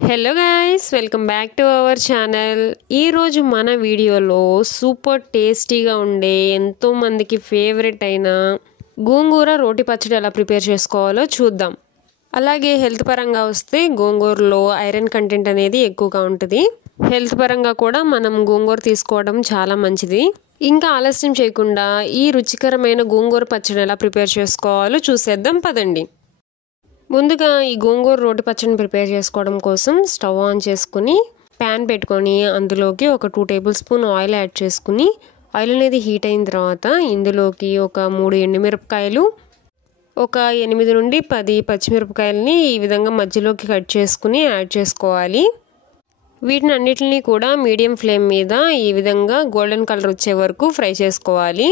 Hello guys, welcome back to our channel. ఈరోజు మన వీడియోలో సూపర్ టేస్టీగా ఉండే ఎంతో మందికి ఫేవరెట్ అయిన గోంగూర రోటి పచ్చడి ఎలా ప్రిపేర్ చేసుకోవాలో చూద్దాం. అలాగే హెల్త్ పరంగా వస్తే గోంగూరలో ఐరన్ కంటెంట్ అనేది ఎక్కువగా ఉంటుంది. హెల్త్ పరంగా కూడా మనం గోంగూర తీసుకోవడం చాలా మంచిది. ఇంకా ఆలస్యం చేయకుండా ఈ రుచికరమైన గోంగూర పచ్చడి ఎలా ప్రిపేర్ చేసుకోవాలో చూసేద్దాం పదండి. ముందుగా ఈ గోంగూర రోటి పచ్చడిని ప్రిపేర్ చేసుకోవడం కోసం స్టవ్ ఆన్ చేసుకుని ప్యాన్ పెట్టుకొని అందులోకి ఒక 2 టేబుల్ స్పూన్ ఆయిల్ యాడ్ చేసుకుని ఆయిల్ అనేది హీట్ అయిన తర్వాత ఇందులోకి ఒక 3 ఎండుమిరపకాయలు, ఒక 8 నుండి 10 పచ్చిమిరపకాయలని ఈ విధంగా మధ్యలోకి కట్ చేసుకుని యాడ్ చేసుకోవాలి. వీటిని అన్నిటిని కూడా మీడియం ఫ్లేమ్ మీద ఈ విధంగా గోల్డెన్ కలర్ వచ్చే వరకు ఫ్రై చేసుకోవాలి.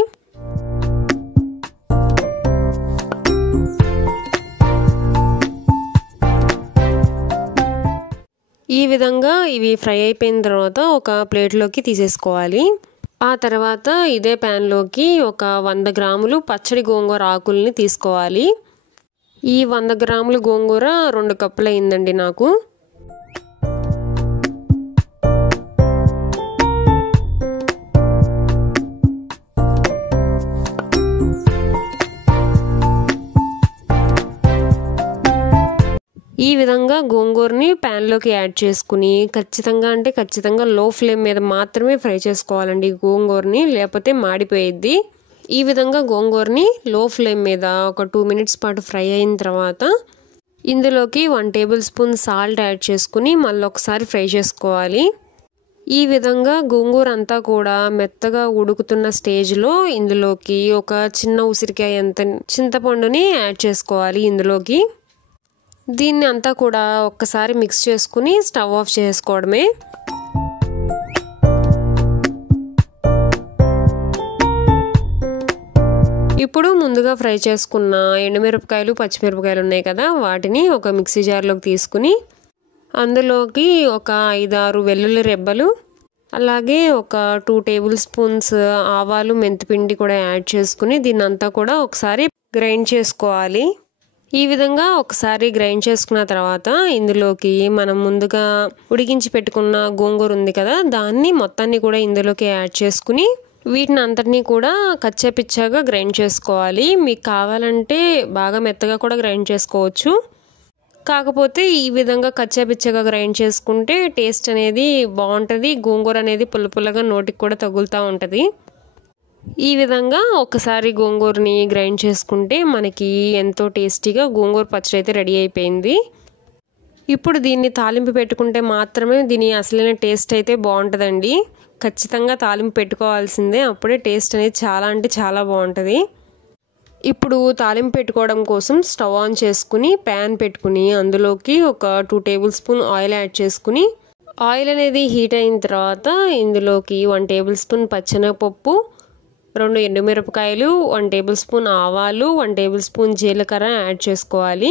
ఈ విధంగా ఇవి ఫ్రై అయిపోయిన తర్వాత ఒక ప్లేట్లోకి తీసేసుకోవాలి. ఆ తర్వాత ఇదే ప్యాన్లోకి ఒక 100 గ్రాములు పచ్చడి గోంగూర ఆకుల్ని తీసుకోవాలి. ఈ 100 గ్రాములు గోంగూర 2 కప్పులు అయిందండి నాకు. ఈ విధంగా గోంగూరని ప్యాన్లోకి యాడ్ చేసుకుని ఖచ్చితంగా లో ఫ్లేమ్ మీద మాత్రమే ఫ్రై చేసుకోవాలండి గోంగూరని, లేకపోతే మాడిపోయిద్ది. ఈ విధంగా గోంగూరని లో ఫ్లేమ్ మీద ఒక 2 మినిట్స్ పాటు ఫ్రై అయిన తర్వాత ఇందులోకి 1 టేబుల్ స్పూన్ సాల్ట్ యాడ్ చేసుకుని మళ్ళీ ఒకసారి ఫ్రై చేసుకోవాలి. ఈ విధంగా గోంగూర అంతా కూడా మెత్తగా ఉడుకుతున్న స్టేజ్లో ఇందులోకి ఒక చిన్న ఉసిరికాయ అంత చింతపండుని యాడ్ చేసుకోవాలి. ఇందులోకి దీన్ని అంతా కూడా ఒక్కసారి మిక్స్ చేసుకుని స్టవ్ ఆఫ్ చేసుకోవడమే. ఇప్పుడు ముందుగా ఫ్రై చేసుకున్న ఎండుమిరపకాయలు, పచ్చిమిరపకాయలు ఉన్నాయి కదా, వాటిని ఒక మిక్సీ జార్లోకి తీసుకుని అందులోకి ఒక 5-6 వెల్లుల్లి రెబ్బలు, అలాగే ఒక 2 టేబుల్ స్పూన్స్ ఆవాలు, మెంతిపిండి కూడా యాడ్ చేసుకుని దీన్ని అంతా కూడా ఒకసారి గ్రైండ్ చేసుకోవాలి. ఈ విధంగా ఒకసారి గ్రైండ్ చేసుకున్న తర్వాత ఇందులోకి మనం ముందుగా ఉడికించి పెట్టుకున్న గోంగూర ఉంది కదా, దాన్ని మొత్తాన్ని కూడా ఇందులోకి యాడ్ చేసుకుని వీటిని అంతటినీ కూడా కచ్చాపిచ్చాగా గ్రైండ్ చేసుకోవాలి. మీకు కావాలంటే బాగా మెత్తగా కూడా గ్రైండ్ చేసుకోవచ్చు. కాకపోతే ఈ విధంగా కచ్చాపిచ్చాగా గ్రైండ్ చేసుకుంటే టేస్ట్ అనేది బాగుంటుంది. గోంగూర అనేది పుల్లగా నోటికి కూడా తగులుతూ ఉంటుంది. ఈ విధంగా ఒకసారి గోంగూరని గ్రైండ్ చేసుకుంటే మనకి ఎంతో టేస్టీగా గోంగూర పచ్చడి అయితే రెడీ అయిపోయింది. ఇప్పుడు దీన్ని తాలింపు పెట్టుకుంటే మాత్రమే దీని అసలైన టేస్ట్ అయితే బాగుంటుందండి. ఖచ్చితంగా తాలింపు పెట్టుకోవాల్సిందే, అప్పుడే టేస్ట్ అనేది చాలా అంటే చాలా బాగుంటుంది. ఇప్పుడు తాలింపు పెట్టుకోవడం కోసం స్టవ్ ఆన్ చేసుకుని ప్యాన్ పెట్టుకుని అందులోకి ఒక 2 టేబుల్ స్పూన్ ఆయిల్ యాడ్ చేసుకుని ఆయిల్ అనేది హీట్ అయిన తర్వాత ఇందులోకి 1 టేబుల్ స్పూన్ పచ్చెనగపప్పు, 2 ఎండుమిరపకాయలు, 1 టేబుల్ స్పూన్ ఆవాలు, 1 టేబుల్ స్పూన్ జీలకర్ర యాడ్ చేసుకోవాలి.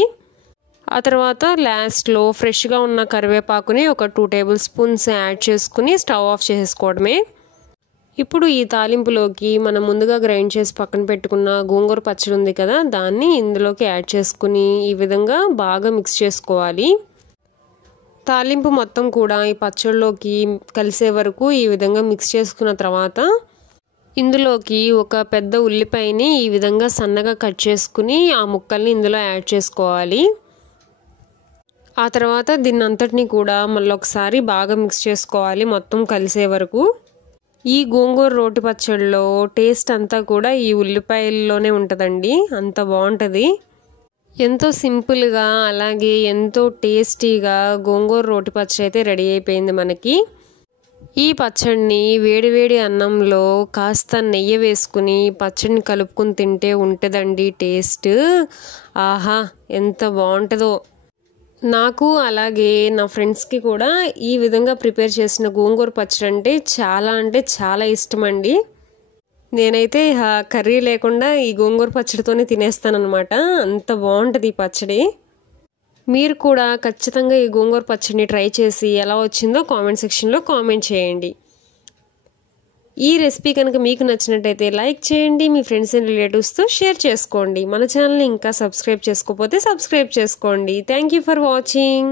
ఆ తర్వాత లాస్ట్లో ఫ్రెష్గా ఉన్న కరివేపాకుని ఒక 2 టేబుల్ స్పూన్స్ యాడ్ చేసుకుని స్టవ్ ఆఫ్ చేసుకోవడమే. ఇప్పుడు ఈ తాలింపులోకి మనం ముందుగా గ్రైండ్ చేసి పక్కన పెట్టుకున్న గోంగూర పచ్చడి ఉంది కదా, దాన్ని ఇందులోకి యాడ్ చేసుకుని ఈ విధంగా బాగా మిక్స్ చేసుకోవాలి. తాలింపు మొత్తం కూడా ఈ పచ్చడిలోకి కలిసే వరకు ఈ విధంగా మిక్స్ చేసుకున్న తర్వాత ఇందులోకి ఒక పెద్ద ఉల్లిపాయని ఈ విధంగా సన్నగా కట్ చేసుకుని ఆ ముక్కల్ని ఇందులో యాడ్ చేసుకోవాలి. ఆ తర్వాత దీన్ని అంతటినీ కూడా మళ్ళీ ఒకసారి బాగా మిక్స్ చేసుకోవాలి మొత్తం కలిసే వరకు. ఈ గోంగూర రోటి పచ్చడిలో టేస్ట్ అంతా కూడా ఈ ఉల్లిపాయల్లోనే ఉంటుందండి, అంత బాగుంటుంది. ఎంతో సింపుల్గా అలాగే ఎంతో టేస్టీగా గోంగూర రోటి పచ్చడి అయితే రెడీ అయిపోయింది మనకి. ఈ పచ్చడిని వేడివేడి అన్నంలో కాస్త నెయ్యి వేసుకుని పచ్చడిని కలుపుకుని తింటే ఉంటుందండి టేస్ట్. ఆహా, ఎంత బాగుంటుందో. నాకు అలాగే నా ఫ్రెండ్స్కి కూడా ఈ విధంగా ప్రిపేర్ చేసిన గోంగూర పచ్చడి అంటే చాలా ఇష్టం అండి. నేనైతే కర్రీ లేకుండా ఈ గోంగూర పచ్చడితోనే తినేస్తానన్నమాట, అంత బాగుంటుంది ఈ పచ్చడి. మీరు కూడా ఖచ్చితంగా ఈ గోంగూర పచ్చడిని ట్రై చేసి ఎలా వచ్చిందో కామెంట్ సెక్షన్లో కామెంట్ చేయండి. ఈ రెసిపీ కనుక మీకు నచ్చినట్టయితే లైక్ చేయండి, మీ ఫ్రెండ్స్ అండ్ రిలేటివ్స్తో షేర్ చేసుకోండి. మన ఛానల్ని ఇంకా సబ్స్క్రైబ్ చేసుకోకపోతే సబ్స్క్రైబ్ చేసుకోండి. Thank you for watching.